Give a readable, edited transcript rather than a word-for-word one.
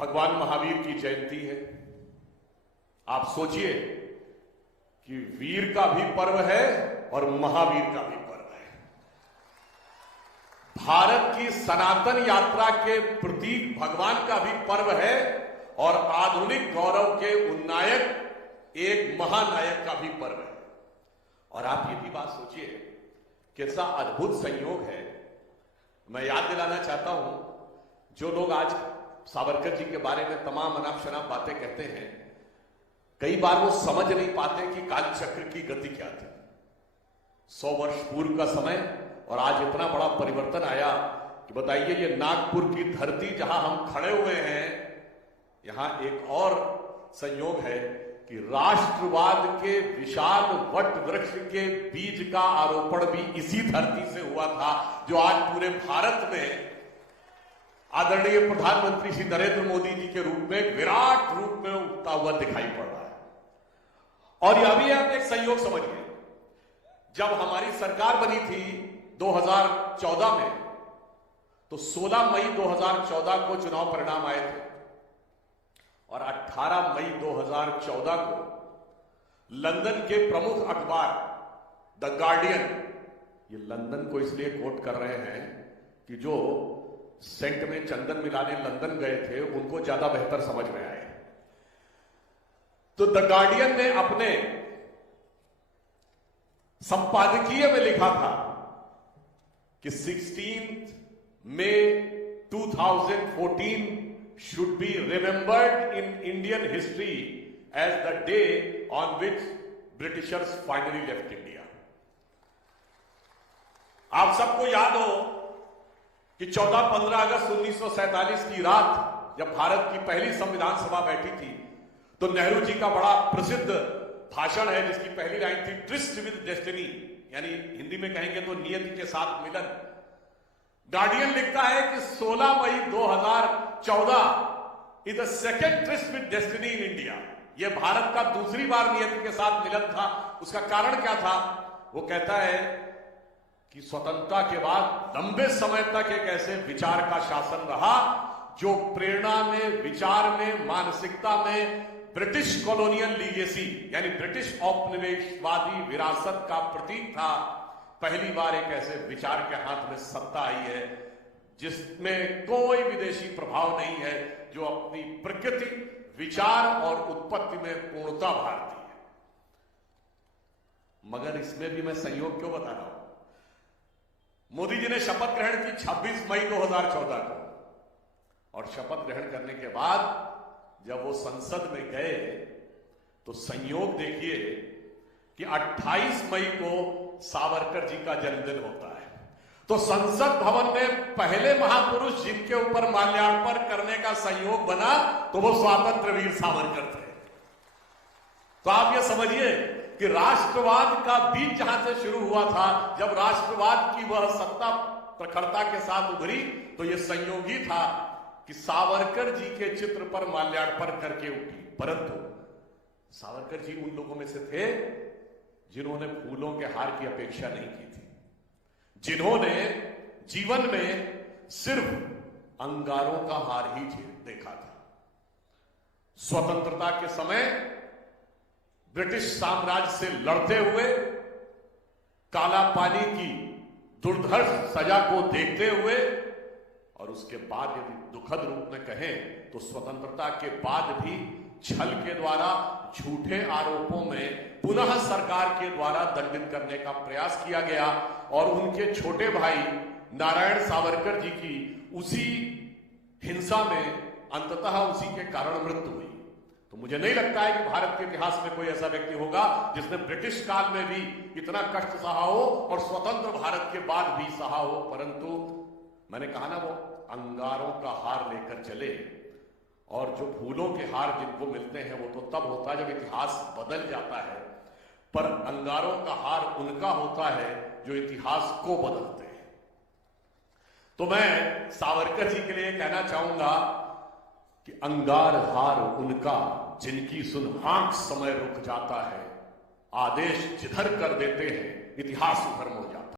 भगवान महावीर की जयंती है। आप सोचिए कि वीर का भी पर्व है और महावीर का भी पर्व है। भारत की सनातन यात्रा के प्रतीक भगवान का भी पर्व है और आधुनिक गौरव के उन्नायक एक महानायक का भी पर्व है। और आप ये भी बात सोचिए कैसा अद्भुत संयोग है। मैं याद दिलाना चाहता हूं, जो लोग आज सावरकर जी के बारे में तमाम अनाप शनाप बातें कहते हैं, कई बार वो समझ नहीं पाते कि काल चक्र की गति क्या थी। 100 वर्ष पूर्व का समय और आज इतना बड़ा परिवर्तन आया कि बताइए, ये नागपुर की धरती जहां हम खड़े हुए हैं, यहां एक और संयोग है कि राष्ट्रवाद के विशाल वट वृक्ष के बीज का आरोपण भी इसी धरती से हुआ था, जो आज पूरे भारत में आदरणीय प्रधानमंत्री श्री नरेंद्र मोदी जी के रूप में विराट रूप में उगता हुआ दिखाई पड़ रहा है। और यह भी आप एक संयोग समझिए, जब हमारी सरकार बनी थी 2014 में, तो 16 मई 2014 को चुनाव परिणाम आए थे और 18 मई 2014 को लंदन के प्रमुख अखबार द गार्डियन, ये लंदन को इसलिए कोट कर रहे हैं कि जो सेंट में चंदन मिलाने लंदन गए थे उनको ज्यादा बेहतर समझ में आए। तो द गार्डियन ने अपने संपादकीय में लिखा था कि 16 मई 2014 should be remembered in Indian history as the day on which Britishers finally left India। आप सबको याद हो कि 14-15 अगस्त 1947 की रात जब भारत की पहली संविधान सभा बैठी थी, तो नेहरू जी का बड़ा प्रसिद्ध भाषण है जिसकी पहली लाइन थी ट्रिस्ट विद डेस्टिनी, यानी हिंदी में कहेंगे तो नियति के साथ मिलन। गार्डियन लिखता है कि 16 मई 2014 is the second tourist with destiny in India. यह भारत का दूसरी बार नियति के साथ मिलन था। उसका कारण क्या था? वो कहता है कि स्वतंत्रता के बाद लंबे समय तक एक ऐसे विचार का शासन रहा जो प्रेरणा में, विचार में, मानसिकता में ब्रिटिश कॉलोनियल लीगेसी यानी ब्रिटिश औपनिवेशवादी विरासत का प्रतीक था। पहली बार एक ऐसे विचार के हाथ में सत्ता आई है जिसमें कोई विदेशी प्रभाव नहीं है, जो अपनी प्रकृति, विचार और उत्पत्ति में पूर्णता भारती है। मगर इसमें भी मैं संयोग क्यों बता रहा हूं? मोदी जी ने शपथ ग्रहण की 26 मई 2014 को, और शपथ ग्रहण करने के बाद जब वो संसद में गए तो संयोग देखिए कि 28 मई को सावरकर जी का जन्मदिन होता है। तो संसद भवन में पहले महापुरुष जिनके ऊपर माल्यार्पण करने का संयोग बना, तो वो स्वतंत्र वीर सावरकर थे। तो आप ये समझिए कि राष्ट्रवाद का बीज जहां से शुरू हुआ था, जब राष्ट्रवाद की वह सत्ता प्रखरता के साथ उभरी, तो यह संयोग ही था कि सावरकर जी के चित्र पर माल्यार्पण करके उठी। परंतु सावरकर जी उन लोगों में से थे जिन्होंने फूलों के हार की अपेक्षा नहीं की थी, जिन्होंने जीवन में सिर्फ अंगारों का हार ही देखा था। स्वतंत्रता के समय ब्रिटिश साम्राज्य से लड़ते हुए, काला पानी की दुर्धर्ष सजा को देखते हुए, और उसके बाद यदि दुखद रूप में कहें तो स्वतंत्रता के बाद भी छल के द्वारा, झूठे आरोपों में पुनः सरकार के द्वारा दंडित करने का प्रयास किया गया और उनके छोटे भाई नारायण सावरकर जी की उसी हिंसा में अंततः उसी के कारण मृत्यु हुई। तो मुझे नहीं लगता है कि भारत के इतिहास में कोई ऐसा व्यक्ति होगा जिसने ब्रिटिश काल में भी इतना कष्ट सहा हो और स्वतंत्र भारत के बाद भी सहा हो। परंतु मैंने कहा ना, वो अंगारों का हार लेकर चले, और जो फूलों के हार जिनको मिलते हैं वो तो तब होता है जब इतिहास बदल जाता है, पर अंगारों का हार उनका होता है जो इतिहास को बदलते हैं। तो मैं सावरकर जी के लिए कहना चाहूंगा कि अंगार हार उनका जिनकी सुन हाँक समय रुक जाता है, आदेश जिधर कर देते हैं इतिहास उधर मुड़ जाता है।